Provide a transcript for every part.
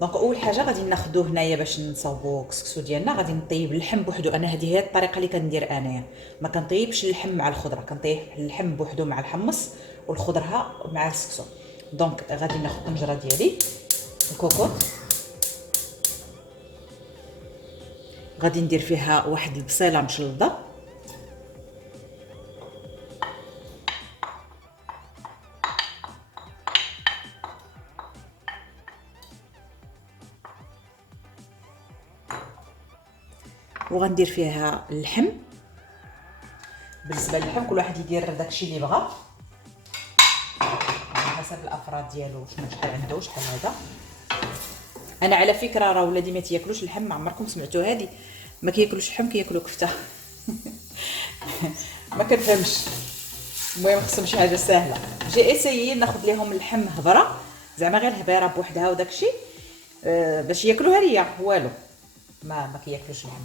دونك اول حاجه غادي ناخذو هنايا باش نصاوبو الكسكسو ديالنا. غادي نطيب اللحم بوحدو. انا هذه هي الطريقه اللي كندير انايا، ما كنطيبش اللحم مع الخضره، كنطيب اللحم بوحدو مع الحمص والخضره مع الكسكسو. دونك غادي ناخذ الطنجره ديالي الكوكوط، غادي ندير فيها واحد البصيله مشلضه، وغندير فيها اللحم. بالنسبه للحم كل واحد يدير داكشي اللي بغا على حسب الافراد ديالو، شحال عنده شحال هذا. انا على فكره راه ولادي ما تياكلوش اللحم، ما عمركم سمعتوا هذه؟ ما كياكلوش اللحم، كياكلوا كفته. ما كنفهمش. المهم خصهم شي حاجه سهله. جي اسيي ناخذ لهم اللحم هبره، زعما غير هبيره بوحدها وداكشي باش ياكلوها ليا والو. ما كياكلوش اللحم.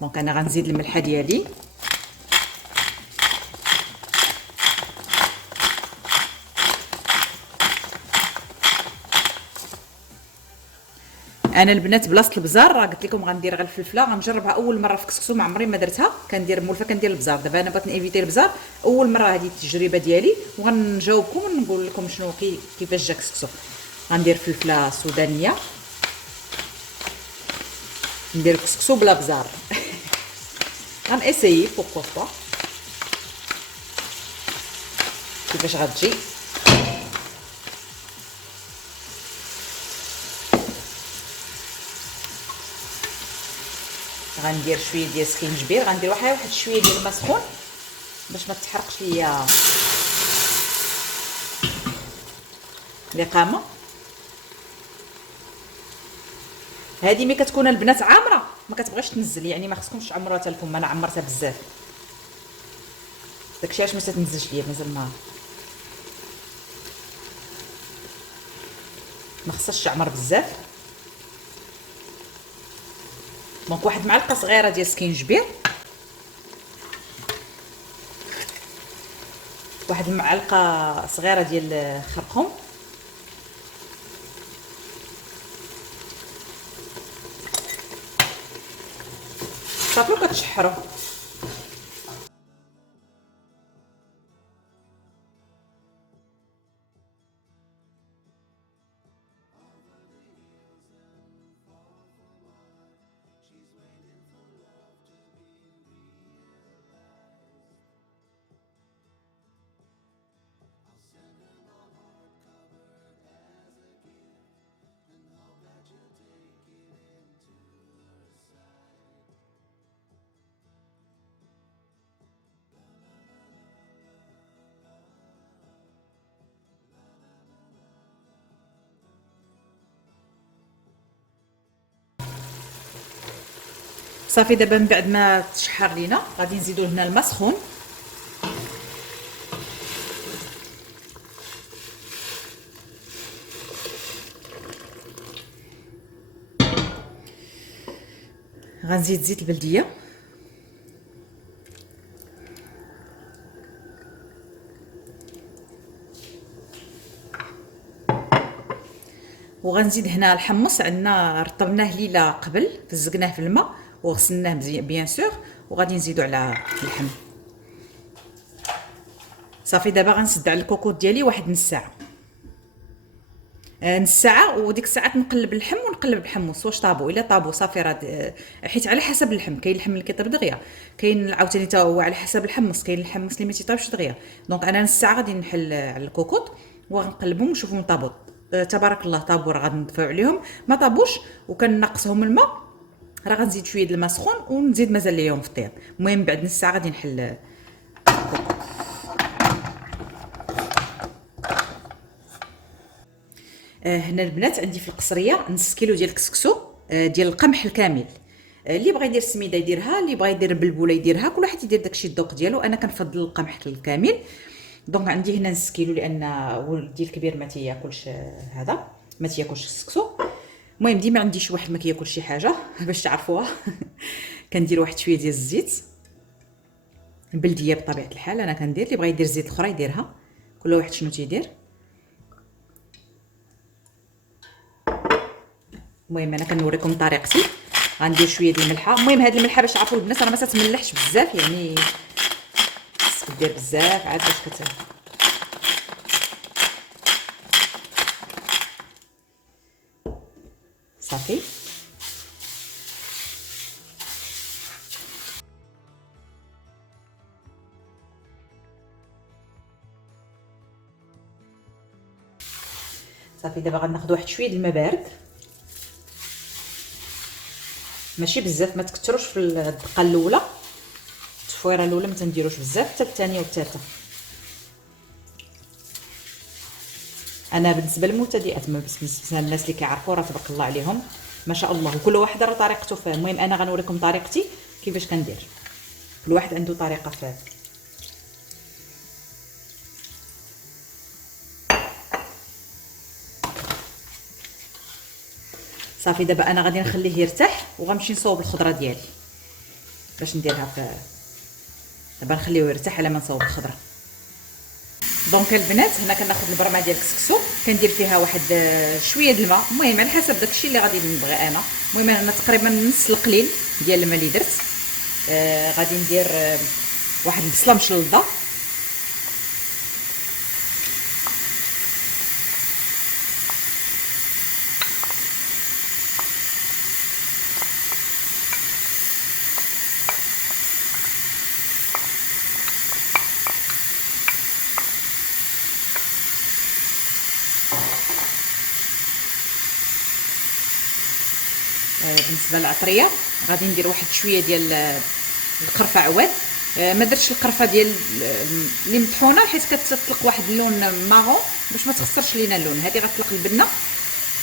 دونك انا غنزيد الملحه ديالي، انا البنات بلاصه البزار راه قلت لكم غندير غير الفلفله. غنجربها اول مره في كسكسو، ما عمري ما درتها، كندير مولفه كندير البزار. دابا انا بغيت نيفيتي البزار، اول مره هذه التجربه ديالي، وغنجاوبكم ونقول لكم شنو كيفاش جا كسكسو. غندير فلفله سودانيه، ندير كسكسو بلا بزار. غنسيي بوكو با كيفاش غتجي. غندير شويه ديال السكينجبير، غندير واحد شويه ديال الماء سخون باش ما تحرقش ليا الإقامة. هذه ملي كتكون البنات عامره ما كتبغيش تنزل، يعني ما خصكمش تعمروها حتى لكم. انا عمرتها بزاف، داكشي علاش ما تنزلش ليا، مازال ما خصهاش تعمر بزاف. دونك واحد معلقه صغيره ديال السكينجبير، واحد معلقه صغيره ديال الخرقوم، صافي وكتشحروا. صافي دابا من بعد ما تشحر لينا غادي نزيدو هنا الماء سخون. غنزيد زيت البلديه، وغنزيد هنا الحمص. عندنا رطبناه ليله قبل، فزقناه في الماء وغسلناه مزيان بيان سور، وغادي نزيدو على اللحم. صافي دابا غنسد على الكوكوط ديالي واحد نص ساعه، نص ساعه. وديك الساعات نقلب اللحم ونقلب الحمص واش طابو. الا طابو صافي راه، حيت على حسب اللحم، كاين اللحم اللي كيطيب دغيا، كاين عاوتاني حتى هو على حسب الحمص، كاين الحمص اللي ما تيطيبش دغيا. دونك انا نص ساعه غادي نحل على الكوكوط وغنقلبهم ونشوفهم طابو. تبارك الله طابو راه غندفعوا عليهم، ما طابوش وكنقصهم الماء راه غنزيد شويه د الماء سخون ونزيد مازال ليهم في الطياب. المهم بعد نص ساعه غادي نحل. هنا البنات عندي في القصريه نص كيلو ديال الكسكسو ديال القمح الكامل. اللي بغى يدير السميده يديرها، اللي بغى يدير البلبوله يديرها، كل واحد يدير داكشي الذوق ديالو. انا كنفضل القمح الكامل. دونك عندي هنا نص كيلو لان ولدي الكبير ما تياكلش هذا، ما تياكلش السكسو. المهم ديما عندي شي واحد ما كياكلش شي حاجه باش تعرفوها. كندير واحد شويه ديال الزيت البلديه بطبيعه الحال. انا كندير، اللي بغى يدير زيت اخرى يديرها، كل واحد شنو تيدير. المهم انا كنوريكم طريقتي. غندير شويه ديال الملحه. المهم هاد الملحه باش تعرفوا البنات راه ما تتملحش بزاف، يعني خصك دير بزاف عاد باش صافي. صافي دابا غناخذ واحد شويه د الماء بارد، ماشي بزاف، ما تكثروش في الدقه الاولى، التفويره الاولى ما تنديروش بزاف، حتى الثانيه والثالثه. انا بالنسبه للمبتدئات، ما بالنسبه للناس اللي كيعرفوا راه تبارك الله عليهم ما شاء الله، وكل واحد راه طريقته فيه. المهم انا غنوريكم طريقتي كيفاش كندير، كل واحد عنده طريقه فيه. صافي دابا انا غادي نخليه يرتاح وغنمشي نصاوب الخضره ديالي باش نديرها في. دابا نخليه يرتاح على ما نصاوب الخضره. دونك البنات هنا كناخذ البرمه ديال الكسكسو، كندير فيها واحد شويه د الماء، المهم على حسب داكشي اللي غادي نبغي انا. المهم انا تقريبا نص القليل ديال الماء اللي درت. غادي ندير واحد البصله مشلضه، بالنسبه للعطريه غادي ندير واحد شويه ديال القرفه عواد. ما درتش القرفه ديال اللي مطحونه حيت كتطلق واحد اللون مارون باش ما تخسرش لينا اللون، هذه غتطلق البنه.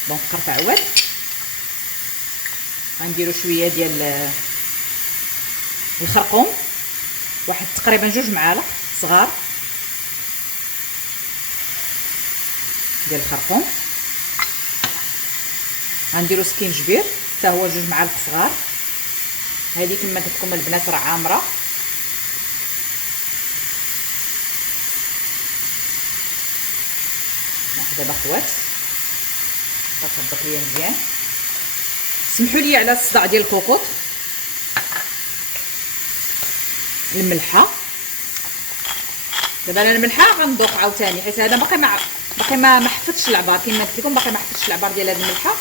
دونك قرفه عواد. غنديروا شويه ديال الخرقوم، واحد تقريبا 2 معالق صغار ديال الخرقوم. غنديروا سكينجبير حتى هو 2 معالق صغار. هذه كما قلت لكم البنات راه عامره. ناخذ دابا خوات كتطبق ليا مزيان. سمحوا لي على الصداع ديال الكوكوط. الملحه دابا انا الملحه غنذوق عاوتاني حيت هذا باقي ما حفظتش العبار كما قلت لكم، باقي ما حفظتش العبار ديال هذه الملحه.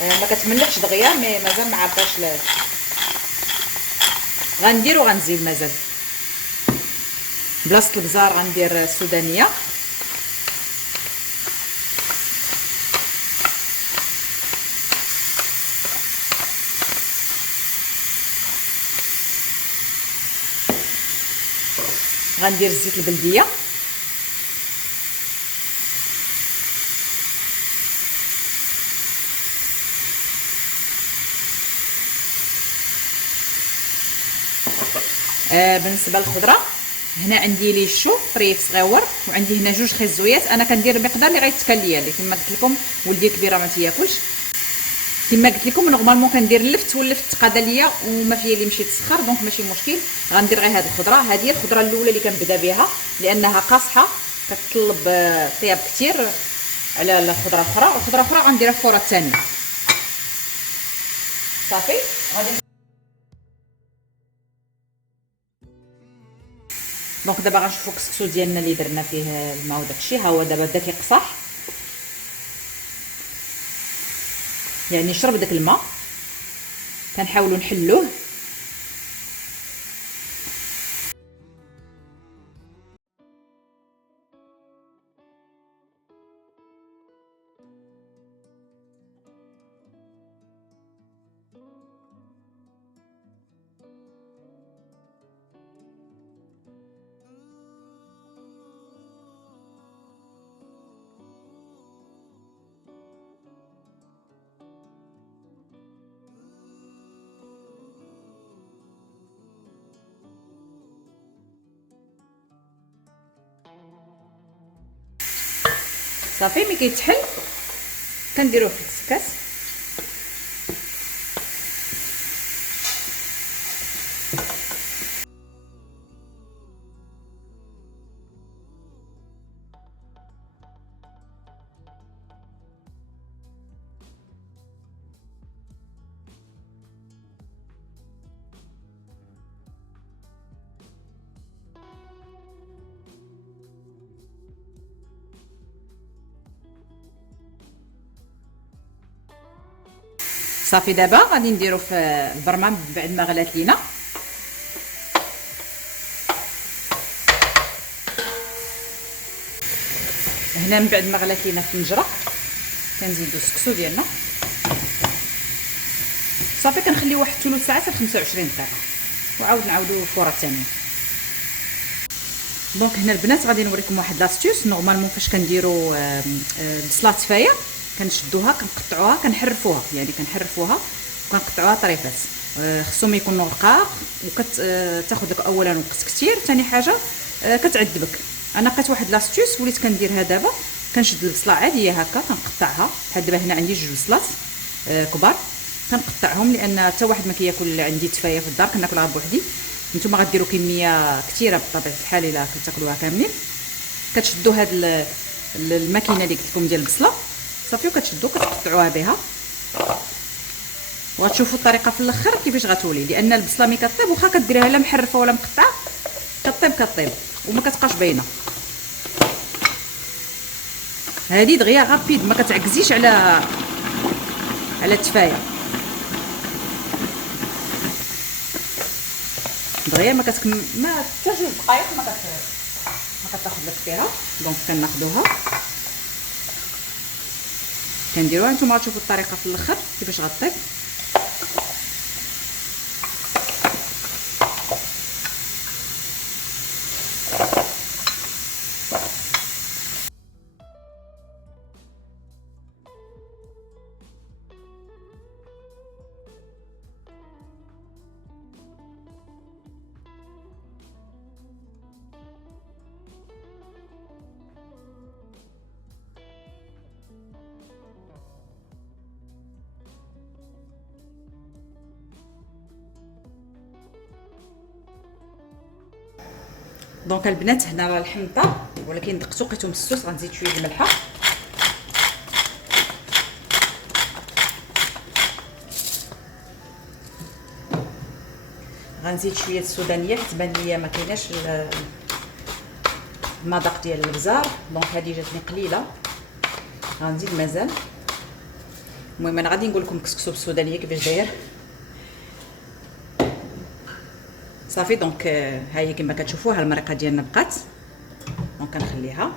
ما كتملحش دغيا، مي مازال ما عرفتش غندير وغنزيد مازال. بلاصه البزار غندير السودانيه. غندير الزيت البلديه. بالنسبه للخضره هنا عندي لي شو طريف صغيور، وعندي هنا 2 خيزويات. انا كندير المقدار اللي غيتكال ليا، اللي كما قلت لكم ولدي كبيره ما تياكلش. كما قلت لكم نورمالمون كندير اللفت، واللفت تقادا ليا وما فيا اللي مشي تسخر، دونك ماشي مشكل. غندير غير هذه الخضره. هذه هي الخضره الاولى اللي كنبدا بها لانها قاصحه كتطلب طياب كثير على الخضره الاخرى. والخضره الاخرى غنديرها في الفوره الثانيه. صافي غادي. دونك دابا غنشوفوا الكسكسو ديالنا اللي درنا فيه الماء وداكشي، ها هو دابا بدا كيقصح، يعني شرب داك الماء. كنحاولوا نحلوه. صافي ملي كيتحل كنديروه في الكسكاس. صافي دابا غادي نديرو في البرمه بعد ما غلات لينا. هنا من بعد ما غلات لينا الطنجره كنزيدو السكسو ديالنا صافي. كنخليو واحد 3 ساعات ل 25 دقيقه وعاود نعاودو الفوره الثانيه. دونك هنا البنات غادي نوريكم واحد لاستيوس. نورمالمون فاش كنديرو البصله تفايه كنشدوها كنقطعوها كنحرفوها، يعني كنحرفوها وكنقطعوها طريفات. خصهم يكونوا رقاق وكتاخذ لك اولا وقت كثير، ثاني حاجه كتعذبك. انا لقيت واحد لاستيوس وليت كنديرها دابا. كنشد البصله عاديه هكا كنقطعها بحال دابا. هنا عندي 2 بصلات كبار كنقطعهم لان حتى واحد ما كياكل عندي تفايه في الدار، كناكلها بوحدي. نتوما غديروا كميه كثيره بطبيعه الحال الا كتاكلوها كاملين. كتشدوا هاد الماكينه اللي قلت لكم ديال البصله صافي وكتشدوا كتقطعوها بها، وغتشوفوا الطريقه في الاخر كيفاش غتولي. لان البصله ملي كطيب واخا كديريها لا محرفه ولا مقطعه كطيب وما كتبقاش باينه. هذه دغيا غابيد، ما كتعكزيش على التفايه دغيا. ما حتى 2 دقائق ما كتاخذ لك فيها. دونك كناخذوها كنديروها. نتوما غتشوفوا الطريقه في الاخر كيفاش غطيب. دونك البنات هنا راه اللحم طاب، ولكن دقتو لقيتو مسوس. غنزيد شويه الملحه غنزيد شويه السودانيه حيت بان ليا ما كايناش المذاق ديال البزار. دونك هذه جاتني قليله غنزيد مازال. المهم انا غادي نقول لكم كسكسو بالسودانيه كيفاش داير. صافي دونك ها هي كما كتشوفوها المرقه ديالنا بقات. دونك كنخليها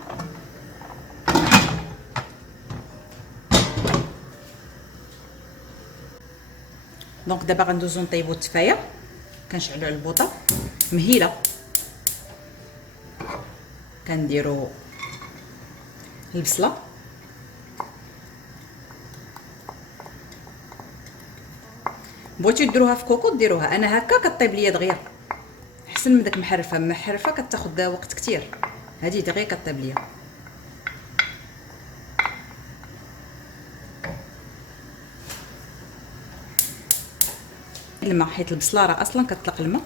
دونك دابا غندوزو نطيبو التفايه. كنشعلو على البوطه مهيله. كنديرو البصله بغيتو ديروها في كوكو ديروها. انا هكا كطيب ليا دغيا احسن من داك محرفه كتاخذ وقت كتير. هذه دغيا كطيب ليا. الماء حيت البصله راه اصلا كتطلق الماء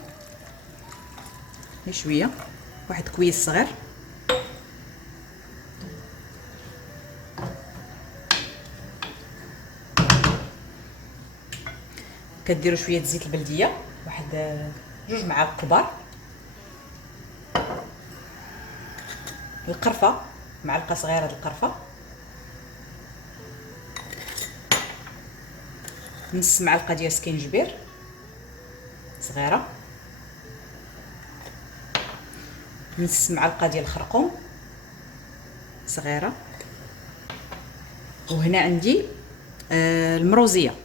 غير شويه، واحد كويس صغير. كديروا شويه زيت البلديه، واحد 2 معالق كبار. القرفه معلقه صغيره د القرفه، نص معلقه ديال سكينجبير صغيره، نص معلقه ديال الخرقوم صغيره. وهنا عندي المروزيه،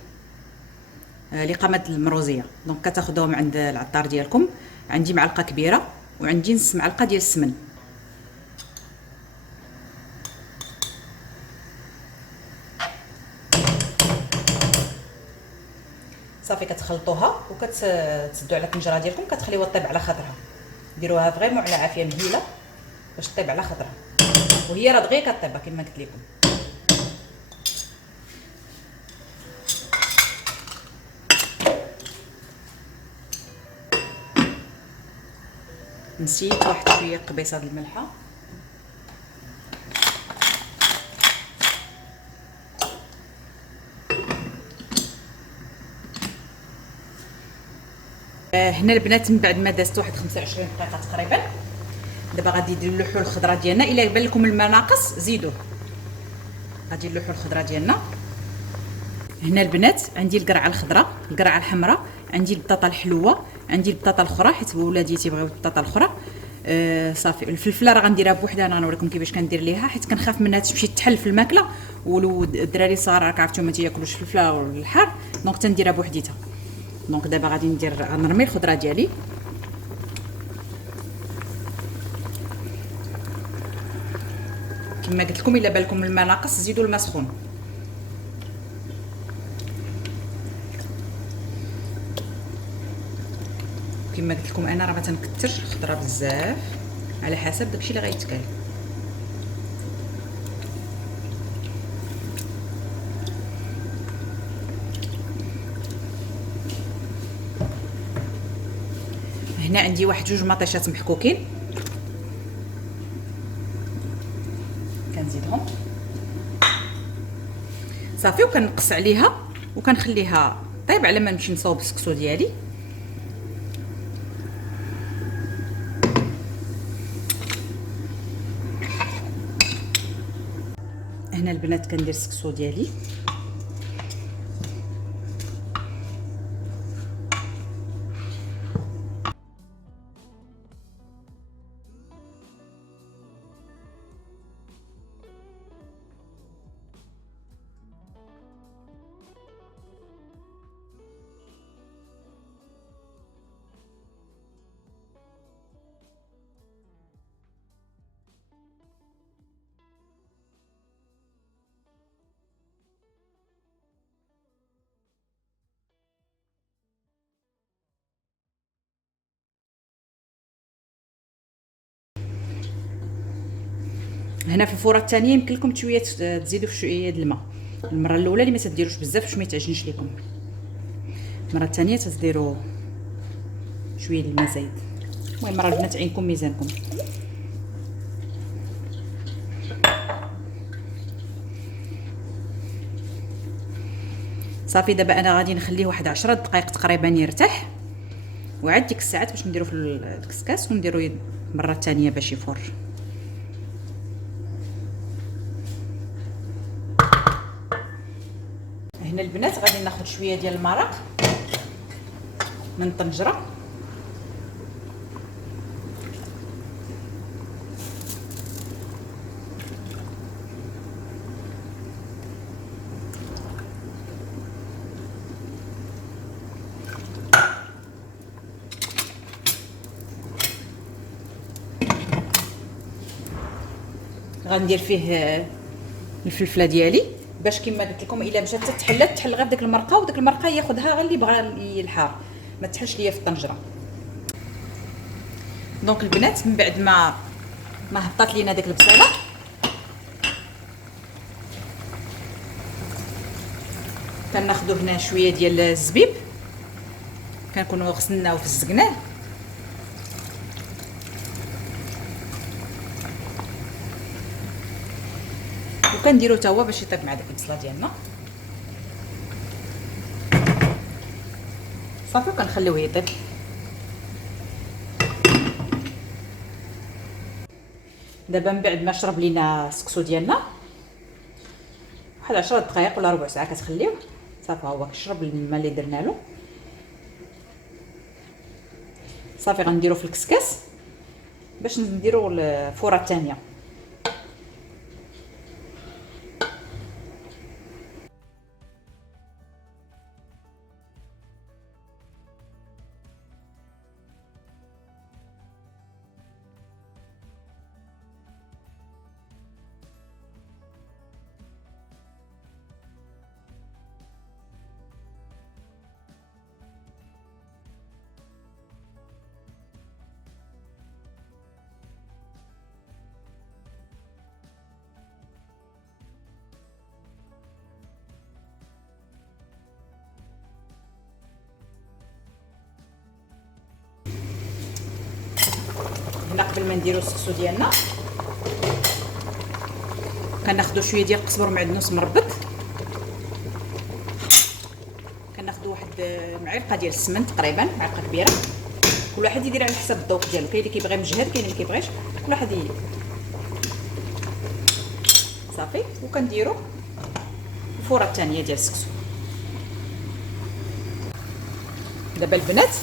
لقامه المروزيه. دونك كتاخذوهم عند العطار ديالكم. عندي معلقه كبيره وعندي نص معلقه ديال السمن. صافي كتخلطوها وكتسدوا على الطنجره ديالكم. كتخليوها طيب على خاطرها، ديروها فريمون على عافيه مهيله باش طيب على خاطرها. وهي راه دغيا كطيبها كما قلت لكم. نسيت واحد شويه قبيصه د الملحه. هنا البنات من بعد ما دازت واحد 25 دقيقه تقريبا، دابا غادي ندير اللحوه الخضراء ديالنا. الا بان لكم الماء ناقص زيدوه. غادي نلوحوا الخضره ديالنا. هنا البنات عندي القرعه الخضراء، القرعه الحمراء، عندي البطاطا الحلوه، عندي البطاطا الاخرى حيت ولادي تيبغيو البطاطا الاخرى. صافي الفلفله راه غنديرها بوحدها، انا غنوريكم كيفاش كندير ليها حيت كنخاف منها تمشي تحل في الماكله، والدراري الصغار راك عرفتوا ما تياكلوش الفلفله والحار، دونك تنديرها بوحديتها. دونك دابا غادي نرمي الخضره ديالي. كما قلت لكم الا بالكم الماء ناقص زيدوا الماء سخون. كما قلت لكم انا راه ما تنكثرش الخضره بزاف على حسب داكشي اللي غيتكال. هنا عندي واحد جوج مطيشات محكوكين كنزيدهم صافي، وكنقص عليها وكنخليها طيب على ما نمشي نصاوب السكسو ديالي. هنا البنات كندير السكسو ديالي. هنا في الفوره الثانيه يمكن لكم شويه تزيدوا في شويه الماء. المره الاولى اللي ما تديروش بزاف باش ما يتعجنش لكم، المره الثانيه تديروا شويه الماء زايد. المهم راه البنات عينكم ميزانكم. صافي دابا انا غادي نخليه واحد 10 دقائق تقريبا يرتاح، وعاد ديك الساعات باش نديرو في الكسكاس ونديرو المره الثانيه باش يفور. هنا البنات غادي ناخذ شويه ديال المرق من طنجره، غندير فيه الفلفله ديالي باش كما قلت لكم الا مشات تحل غير ديك المرقه، وديك المرقه ياخذها غير اللي بغى الحار، ما تحلش ليا في الطنجره. دونك البنات من بعد ما هبطات لينا ديك البصيله كناخذوا هنا شويه ديال الزبيب كنكونوا غسلناه وفزقناه، وكنديرو حتى هو باش يطيب مع داك البصله ديالنا. صافي كنخليوه يطيب. دابا من بعد ما شرب لينا السكسو ديالنا واحد 10 دقائق ولا ربع ساعه كتخليوه صافي هو كيشرب الماء اللي درنا له. صافي غنديرو في الكسكاس باش نديرو الفوره الثانيه. هنا قبل ما نديرو السكسو ديالنا كناخذوا شويه ديال القزبر معدنوس مربط، كناخذوا واحد معلقه ديال السمن تقريبا معلقه كبيره، كل واحد يدير على حسب الذوق ديالو، كاين اللي كيبغي مجهد كاين اللي ما كيبغيش، كل واحد صافي. وكنديروا الفوره الثانيه ديال السكسو دابا البنات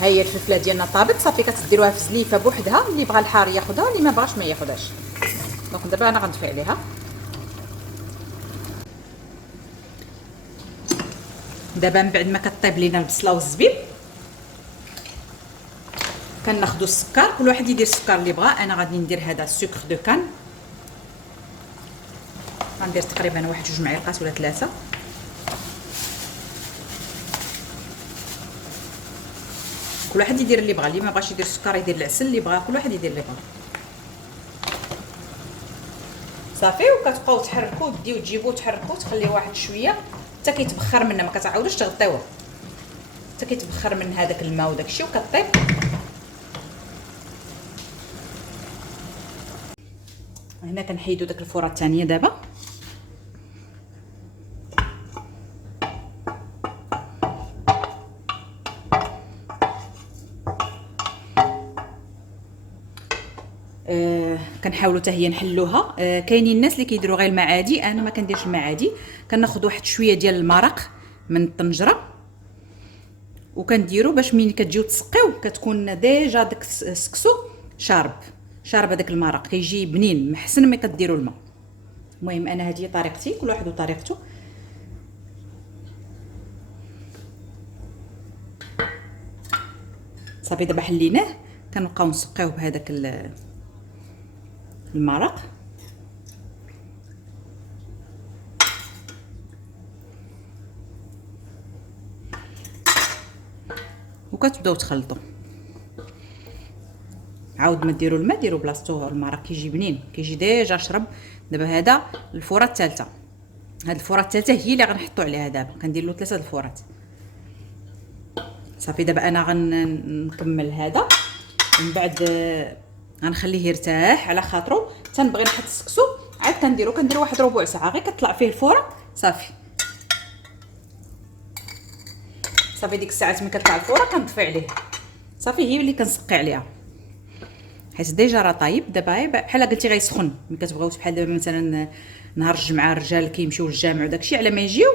ها هي الفلفله ديالنا طابت صافي، كتديروها في زليفه بوحدها، اللي بغى الحار ياخذها واللي ما بغاش ما ياخذهاش. دونك دابا انا غنطفي عليها. دابا من بعد ما كطيب لينا البصله والزبيب كناخذوا السكر، كل واحد يدير السكر اللي بغا. انا غادي ندير هذا سكر دو كان، غندير تقريبا 1 2 معالق ولا 3. كل واحد يدير اللي بغا، اللي ما بغاش يدير السكر يدير العسل، اللي بغا كل واحد يدير اللي بغا. صافي وكتبقاو تحركوا ديو تجيبوه تحركوا تخليه واحد شويه حتى كيتبخر منه، ما كتعاودوش تغطيوه حتى كيتبخر من هذاك الماء وداكشي وكطيب. هنا كنحيدوا داك الفوره الثانيه دابا. كنحاولوا حتى هي نحلوها. كاينين الناس اللي كيديروا غير المعادي، انا ما كنديرش المعادي، كناخذ واحد شويه ديال المرق من الطنجره وكنديروا باش ملي كتجيو تسقيو كتكون ديجا داك السكسو شارب هذاك المرق، كيجي بنين محسن ما كديروا الماء. المهم انا هذه طريقتي، كل واحد وطريقته. صافي دابا حليناه، كنبقاو نسقيوه بهذاك المرق. وكتبداو تخلطوا. عاود ما ديروا الماء ديروا بلاصتو المرق، كيجي بنين كيجي ديجا شرب. دابا هذا الفوره الثالثه، هاد الفوره الثالثه هي اللي غنحطوا عليها. دابا كندير له 3 الفورات. صافي دابا انا غنكمل هذا ومن بعد غنخليه يرتاح على خاطرو. تنبغي نحط السكسو عاد كنديرو واحد ربع ساعه غير كطلع فيه الفوره. صافي ديك الساعات ملي كطلع الفوره كنطفي عليه. صافي هي اللي كنسقي عليها حيت ديجا راه طايب. دابا بحال قلتي غيسخن، ملي كتبغيو بحال دابا مثلا نهار الجمعه الرجال كيمشيو للجامع وداكشي، على ما يجيو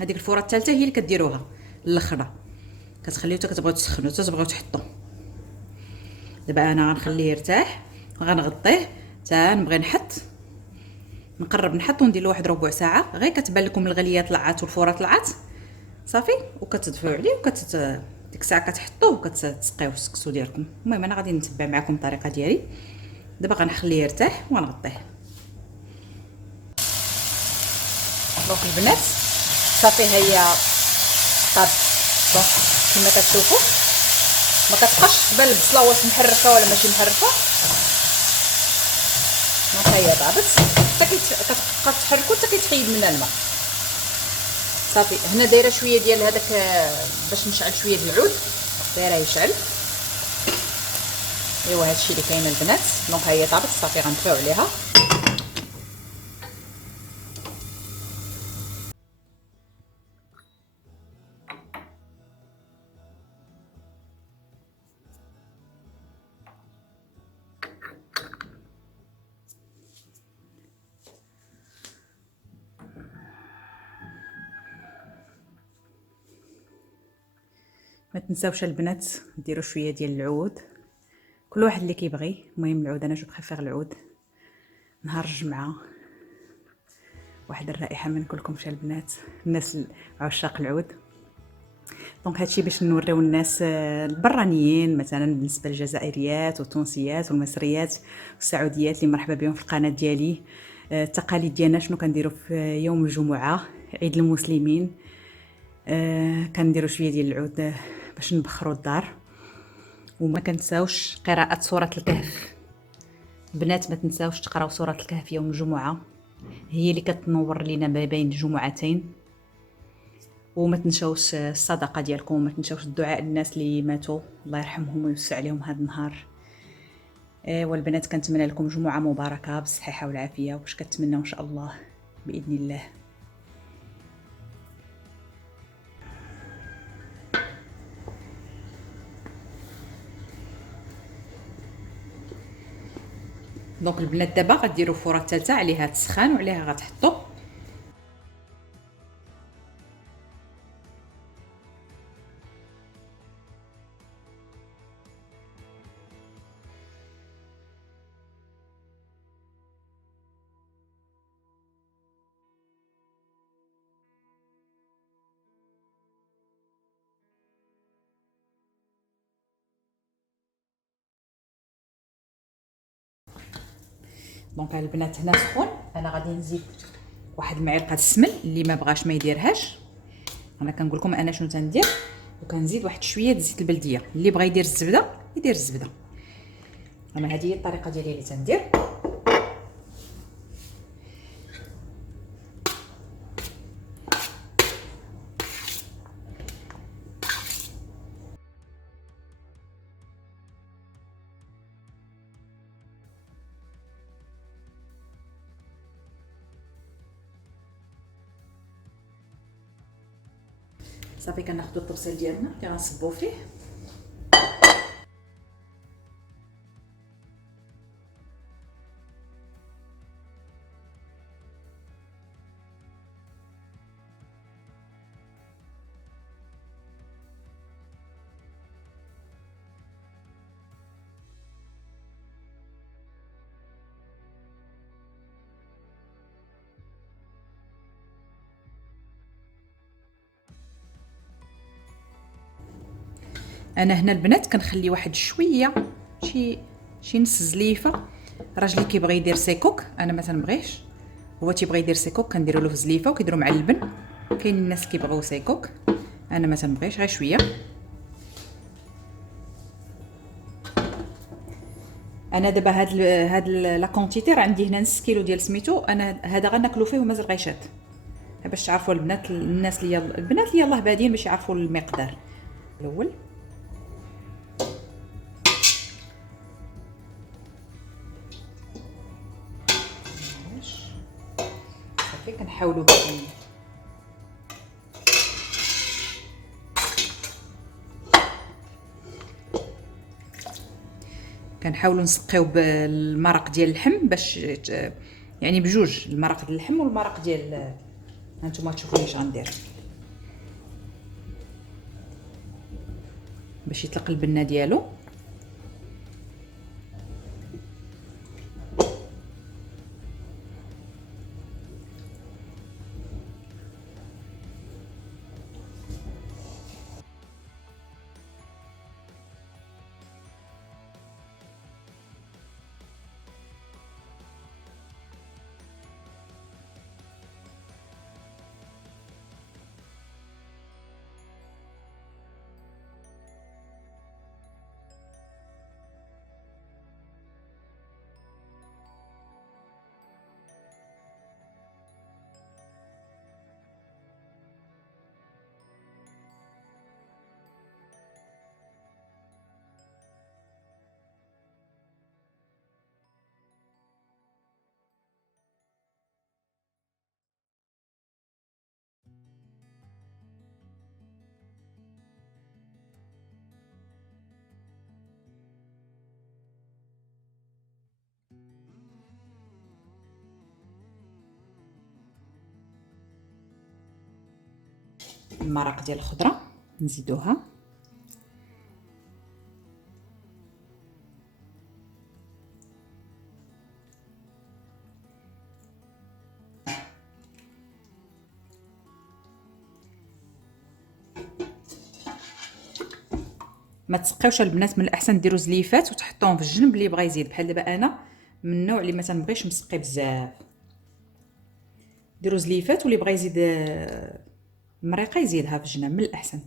هذيك الفوره الثالثه هي اللي كديروها الاخره، كتخليو حتى كتبغيو تسخنوا حتى تبغيو تحطوا. دابا انا غنخليه يرتاح وغنغطيه حتى نبغي نقرب نحط وندير له واحد ربع ساعه غير كتبان لكم الغليه طلعات والفوره طلعات. صافي وكتدفعوا عليه ديك الساعه كتحطوه وكتسقيو السكسو ديالكم. المهم انا غادي نتبع معكم الطريقه ديالي. دابا غنخليه يرتاح وغنغطيه. دونك البنات صافي هي طاب. دونك كما كتشوفوا ما كتبقاش تبان البصله واش محرفه ولا ماشي محرفه. دونك هي طابت حتى كتبقى تحركوا حتى كيتحيد منها الماء. صافي هنا دايره شويه ديال هذاك باش نشعل شويه ديال العود، دايره يشعل. ايوا هادشي اللي كاين البنات. دونك هي طابت صافي غنطفيو عليها. ما تنساوش البنات ديروا شويه ديال العود، كل واحد اللي كيبغي. المهم العود انا جو بريفير العود نهار الجمعه، واحد الرائحه ما نقولكمش البنات، الناس عشاق العود. دونك هادشي باش نوريو الناس البرانيين مثلا بالنسبه للجزائريات والتونسيات والمصريات والسعوديات اللي مرحبا بهم في القناه ديالي. التقاليد ديالنا شنو كنديروا في يوم الجمعه عيد المسلمين. كنديروا شويه ديال العود باش نبخروا الدار. وما كنساوش قراءه سوره الكهف. بنات ما تنساوش تقراو سوره الكهف يوم الجمعه، هي اللي كتنور لينا ما بين الجمعتين. وما تنساوش الصدقه ديالكم، وما تنساوش الدعاء للناس اللي ماتوا الله يرحمهم ويوسع عليهم هذا النهار. والبنات كنتمنى لكم جمعه مباركه بالصحه والعافيه واش كتمنوا ان شاء الله باذن الله. دونك البنات دابا غديروا الفوره الثالثه عليها تسخان وعليها غتحطوا دونك البنات هنا سخون. انا غادي نزيد واحد المعلقه السمن، اللي ما بغاش ما يديرهاش. انا كنقول لكم انا شنو تندير، وكنزيد واحد شويه زيت البلديه. اللي بغى يدير الزبده يدير الزبده. انا هذه هي الطريقه ديالي اللي تندير. صافي كناخذوا الطبسيل ديالنا اللي غنصبوا فيه. انا هنا البنات كنخلي واحد شويه شي نص زليفه. راجلي كيبغي يدير سيكوك، انا ما تنبغيش. هو تيبغي يدير سيكوك كنديروا له في زليفه وكيديروا مع اللبن. كاين الناس كيبغيو سيكوك، انا ما تنبغيش، غير شويه. انا دابا هاد لا كونتيتي راه عندي هنا نص كيلو ديال سميتو. انا هذا غناكلو فيه ومازال غيشات، باش تعرفوا البنات، الناس اللي البنات اللي يلاه بادين باش يعرفوا المقدار. الاول صافي كنحاولوا كنحاولوا نسقيو بالمرق ديال اللحم، باش يعني بجوج، المرق ديال اللحم والمرق ديال هانتوما تشوفوا اش غندير باش يطلق البنه ديالو. المرق ديال الخضره نزيدوها. ما تسقيوش البنات، من الاحسن ديروا زليفات وتحطوهم في الجنب. اللي بغى يزيد، بحال دابا انا من النوع اللي ما تنبغيش مسقي بزاف، ديروا زليفات. واللي بغى يزيد مريقه يزيدها في الجنب من الاحسن.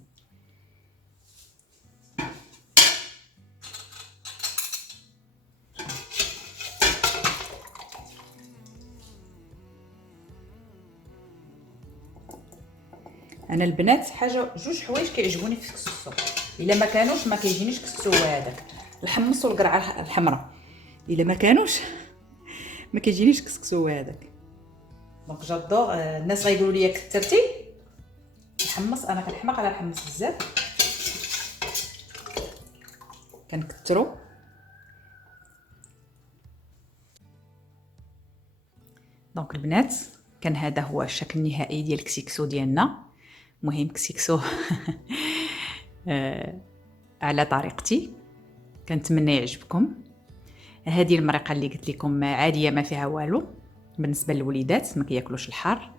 انا البنات حاجه جوج حوايج كيعجبوني في الكسكسو، الا ما كانوش ما كيجينيش كسكسو هذاك، الحمص والقرعه الحمراء. الا ما كانوش ما كيجينيش كسكسو هذاك. دونك جادور. الناس غيقولوا لي كثرتي الحمص، انا كنحماق على الحمص بزاف، كنكثرو. دونك البنات كان هذا هو الشكل النهائي ديال الكسكسو ديالنا. مهم كسكسو على طريقتي، كنتمنى يعجبكم. هذه المرقه اللي قلت لكم عاديه ما فيها والو بالنسبه للوليدات، ما كياكلوش الحار.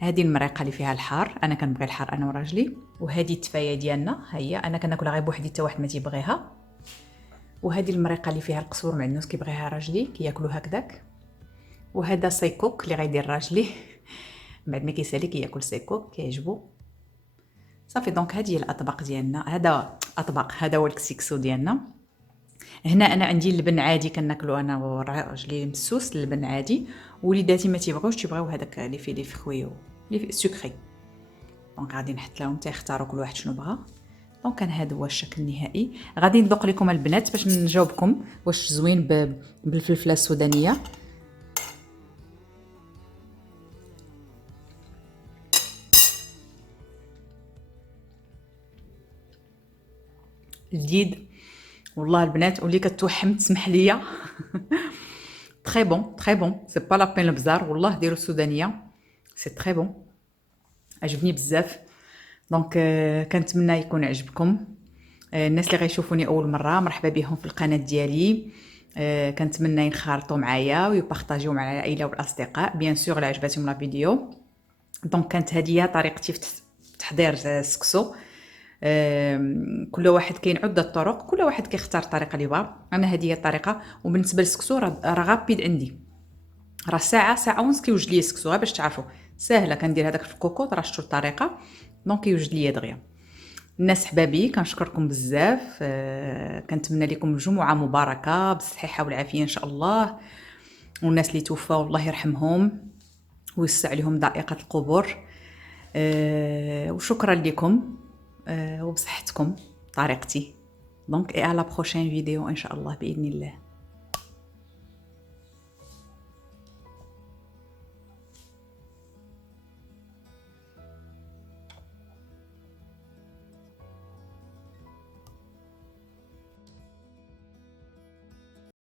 هذه المرقه اللي فيها الحار، انا كنبغي الحار انا وراجلي. وهذه التفايه ديالنا هي انا كناكلها غير بوحدي، حتى واحد ما تيبغيها. وهذه المرقه اللي فيها القصور مع النوس كيبغيها راجلي، كياكلوا هكذاك. وهذا سيكوك اللي غيدير راجلي بعد ما كيسالي كياكل سيكوك كيعجبو. صافي دونك هذه هي الاطباق ديالنا. هذا اطباق، هذا هو الكسكسو ديالنا. هنا انا عندي اللبن عادي كناكلو انا وراجلي مسوس، اللبن عادي. وليداتي ما تيبغيوش، تيبغيو هذاك اللي فيه لي فخوي لي سكري. دونك غادي نحط لهم حتى يختاروا كل واحد شنو بغا. دونك كان هذا هو الشكل النهائي. غادي ندوق لكم البنات باش نجاوبكم واش زوين بالفلفله السودانيه. الجديد والله البنات، ولي كتوحم تسمح ليا تري بون تري بون، سي با لا بين البزار والله. ديروا السودانيه سي تري بون، عجبني بزاف. دونك كنتمنى يكون عجبكم. الناس اللي غيشوفوني اول مره مرحبا بهم في القناه ديالي. كنتمنى ينخرطوا معايا ويبارطاجيو مع العائله والاصدقاء بيان سور. لا عجبتهم لا فيديو. دونك كانت هذه طريقتي في تحضير السكسو. كل واحد كاين عده طرق، كل واحد كيختار الطريقه اللي بغا. انا هذه هي الطريقه. وبالنسبه للسكسو راه غابيد عندي، راه ساعه ونص كيوجد لي السكسو. باش تعرفوا ساهله، كندير هذاك في الكوكوط، راه شفتوا الطريقه. دونك يوجد لي دغيا. الناس حبابي كنشكركم بزاف. كنتمنى لكم جمعه مباركه بالصحه والعافيه ان شاء الله. والناس اللي توفاو الله يرحمهم ويوسع عليهم ضائقه القبور. وشكرا لكم وبصحتكم طريقتي. دونك اي على بروشين فيديو ان شاء الله باذن الله.